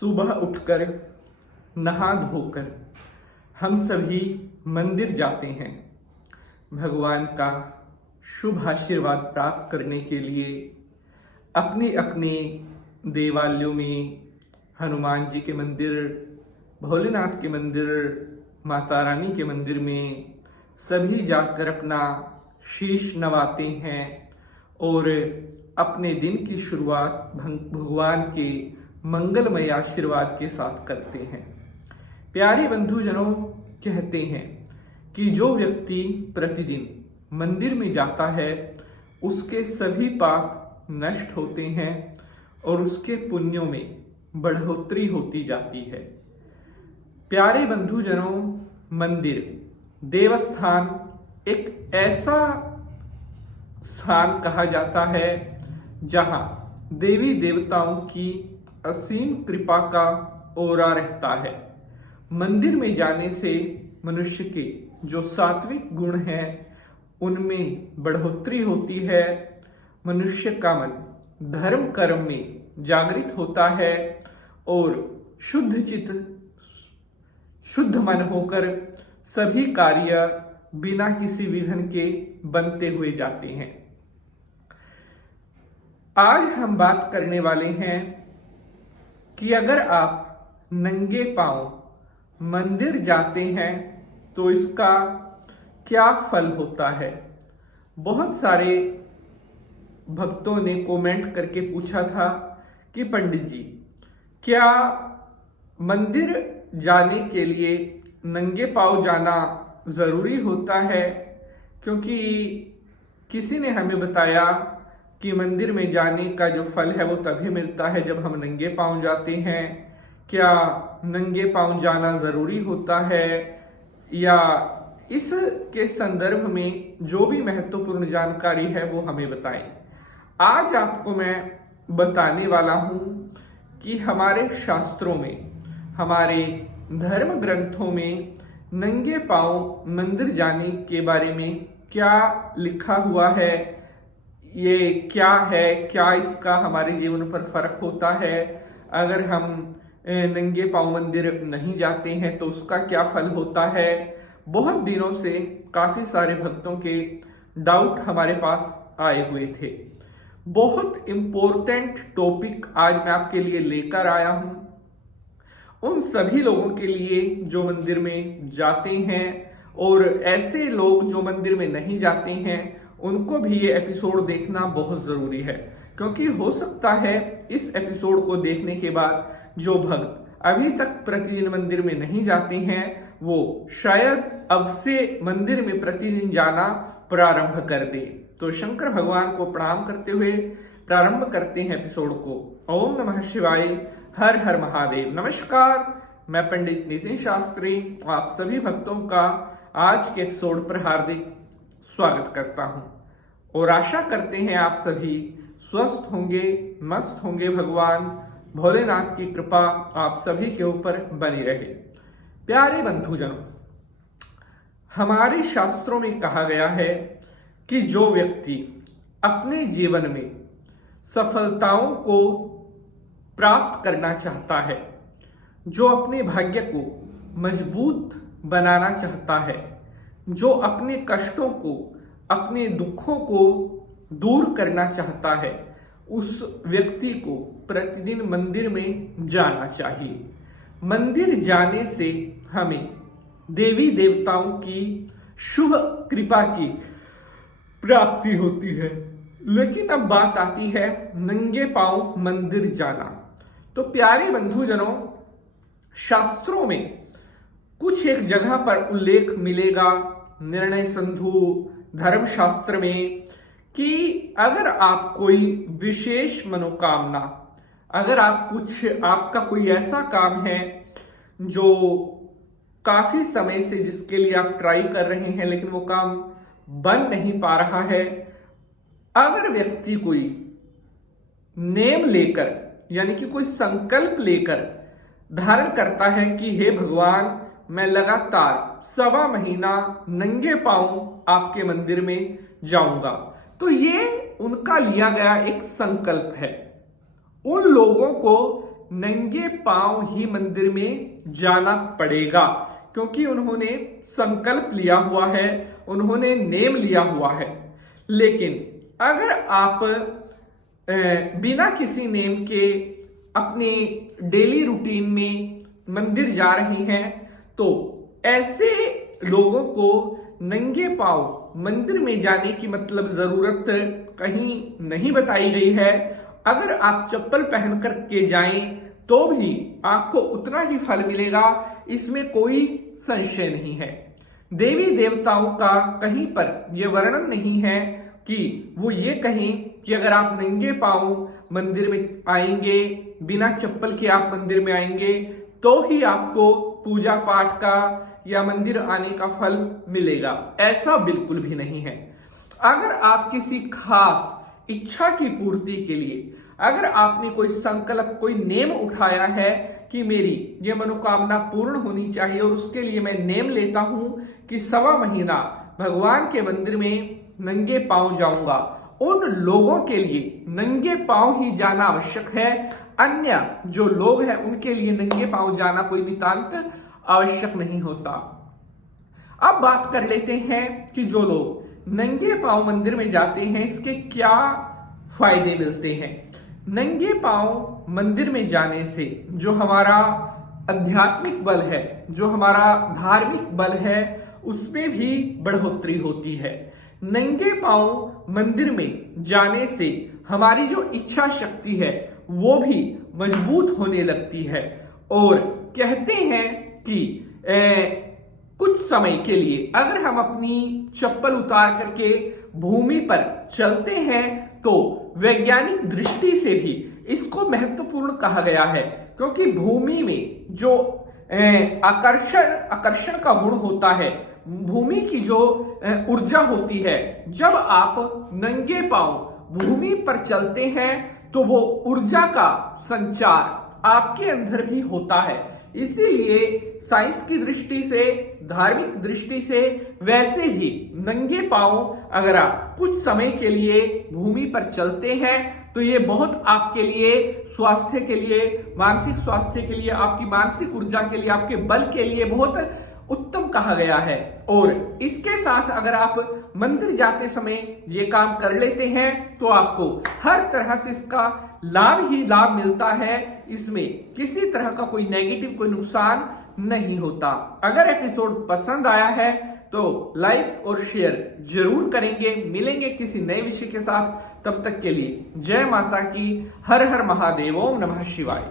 सुबह उठकर नहा धोकर हम सभी मंदिर जाते हैं भगवान का शुभ आशीर्वाद प्राप्त करने के लिए। अपने अपने देवालयों में हनुमान जी के मंदिर, भोलेनाथ के मंदिर, माता रानी के मंदिर में सभी जाकर अपना शीश नवाते हैं और अपने दिन की शुरुआत भगवान के मंगलमय आशीर्वाद के साथ करते हैं। प्यारे बंधुजनों, कहते हैं कि जो व्यक्ति प्रतिदिन मंदिर में जाता है उसके सभी पाप नष्ट होते हैं और उसके पुण्यों में बढ़ोतरी होती जाती है। प्यारे बंधुजनों, मंदिर देवस्थान एक ऐसा स्थान कहा जाता है जहां देवी देवताओं की असीम कृपा का ओरा रहता है। मंदिर में जाने से मनुष्य के जो सात्विक गुण हैं उनमें बढ़ोतरी होती है। मनुष्य का मन धर्म कर्म में जागृत होता है और शुद्ध चित्त शुद्ध मन होकर सभी कार्य बिना किसी विघ्न के बनते हुए जाते हैं। आज हम बात करने वाले हैं कि अगर आप नंगे पांव मंदिर जाते हैं तो इसका क्या फल होता है। बहुत सारे भक्तों ने कमेंट करके पूछा था कि पंडित जी, क्या मंदिर जाने के लिए नंगे पांव जाना जरूरी होता है? क्योंकि किसी ने हमें बताया कि मंदिर में जाने का जो फल है वो तभी मिलता है जब हम नंगे पांव जाते हैं। क्या नंगे पांव जाना जरूरी होता है? या इस के संदर्भ में जो भी महत्वपूर्ण जानकारी है वो हमें बताएं। आज आपको मैं बताने वाला हूं कि हमारे शास्त्रों में, हमारे धर्म ग्रंथों में नंगे पांव मंदिर जाने के बारे में क्या लिखा हुआ है, ये क्या है, क्या इसका हमारे जीवन पर फर्क होता है। अगर हम नंगे पांव मंदिर नहीं जाते हैं तो उसका क्या फल होता है। बहुत दिनों से काफी सारे भक्तों के डाउट हमारे पास आए हुए थे। बहुत इंपॉर्टेंट टॉपिक आज मैं आपके लिए लेकर आया हूं उन सभी लोगों के लिए जो मंदिर में जाते हैं, और ऐसे लोग जो मंदिर में नहीं जाते हैं उनको भी ये एपिसोड देखना बहुत जरूरी है। क्योंकि हो सकता है इस एपिसोड को देखने के बाद जो भक्त अभी तक प्रतिदिन मंदिर में नहीं जाते हैं वो शायद अब से मंदिर में प्रतिदिन जाना प्रारंभ कर दे। तो शंकर भगवान को प्रणाम करते हुए प्रारंभ करते हैं एपिसोड को। ओम नमः शिवाय, हर हर महादेव। नमस्कार, मैं पंडित नितिन शास्त्री आप सभी भक्तों का आज के एपिसोड पर हार्दिक स्वागत करता हूं और आशा करते हैं आप सभी स्वस्थ होंगे, मस्त होंगे। भगवान भोलेनाथ की कृपा आप सभी के ऊपर बनी रहे। प्यारे बंधुजनों, हमारे शास्त्रों में कहा गया है कि जो व्यक्ति अपने जीवन में सफलताओं को प्राप्त करना चाहता है, जो अपने भाग्य को मजबूत बनाना चाहता है, जो अपने कष्टों को, अपने दुखों को दूर करना चाहता है, उस व्यक्ति को प्रतिदिन मंदिर में जाना चाहिए। मंदिर जाने से हमें देवी देवताओं की शुभ कृपा की प्राप्ति होती है। लेकिन अब बात आती है नंगे पांव मंदिर जाना। तो प्यारे बंधुजनों, शास्त्रों में कुछ एक जगह पर उल्लेख मिलेगा, निर्णय संधु धर्मशास्त्र में, कि अगर आप कोई विशेष मनोकामना, अगर आपका कोई ऐसा काम है जो काफी समय से जिसके लिए आप ट्राई कर रहे हैं लेकिन वो काम बन नहीं पा रहा है, अगर व्यक्ति कोई नेम लेकर यानी कि कोई संकल्प लेकर धारण करता है कि हे भगवान, मैं लगातार 1.25 महीना नंगे पांव आपके मंदिर में जाऊंगा, तो ये उनका लिया गया एक संकल्प है। उन लोगों को नंगे पांव ही मंदिर में जाना पड़ेगा, क्योंकि उन्होंने संकल्प लिया हुआ है, उन्होंने नेम लिया हुआ है। लेकिन अगर आप बिना किसी नेम के अपने डेली रूटीन में मंदिर जा रही हैं, तो ऐसे लोगों को नंगे पांव मंदिर में जाने की मतलब जरूरत कहीं नहीं बताई गई है। अगर आप चप्पल पहन कर के जाएं तो भी आपको उतना ही फल मिलेगा, इसमें कोई संशय नहीं है। देवी देवताओं का कहीं पर यह वर्णन नहीं है कि वो ये कहें कि अगर आप नंगे पांव मंदिर में आएंगे, बिना चप्पल के आप मंदिर में आएंगे तो ही आपको पूजा पाठ का या मंदिर आने का फल मिलेगा। ऐसा बिल्कुल भी नहीं है। अगर आप किसी खास इच्छा की पूर्ति के लिए, अगर आपने कोई संकल्प, कोई नेम उठाया है कि मेरी ये मनोकामना पूर्ण होनी चाहिए और उसके लिए मैं नेम लेता हूं कि 1.25 महीना भगवान के मंदिर में नंगे पांव जाऊंगा, उन लोगों के लिए नंगे पांव ही जाना आवश्यक है। अन्य जो लोग हैं उनके लिए नंगे पांव जाना कोई नितांत आवश्यक नहीं होता। अब बात कर लेते हैं कि जो लोग नंगे पांव मंदिर में जाते हैं इसके क्या फायदे मिलते हैं। नंगे पांव मंदिर में जाने से जो हमारा आध्यात्मिक बल है, जो हमारा धार्मिक बल है, उसमें भी बढ़ोतरी होती है। नंगे पांव मंदिर में जाने से हमारी जो इच्छा शक्ति है वो भी मजबूत होने लगती है। और कहते हैं कि कुछ समय के लिए अगर हम अपनी चप्पल उतार करके भूमि पर चलते हैं तो वैज्ञानिक दृष्टि से भी इसको महत्वपूर्ण कहा गया है, क्योंकि भूमि में जो आकर्षण का गुण होता है, भूमि की जो ऊर्जा होती है, जब आप नंगे पांव भूमि पर चलते हैं तो वो ऊर्जा का संचार आपके अंदर भी होता है। इसीलिए साइंस की दृष्टि से, धार्मिक दृष्टि से, वैसे भी नंगे पांव अगर आप कुछ समय के लिए भूमि पर चलते हैं तो ये बहुत आपके लिए, स्वास्थ्य के लिए, मानसिक स्वास्थ्य के लिए, आपकी मानसिक ऊर्जा के लिए, आपके बल के लिए बहुत उत्तम कहा गया है। और इसके साथ अगर आप मंदिर जाते समय ये काम कर लेते हैं तो आपको हर तरह से इसका लाभ ही लाभ मिलता है, इसमें किसी तरह का कोई नेगेटिव, कोई नुकसान नहीं होता। अगर एपिसोड पसंद आया है तो लाइक और शेयर जरूर करेंगे। मिलेंगे किसी नए विषय के साथ, तब तक के लिए जय माता की, हर हर महादेव, ओम नमः शिवाय।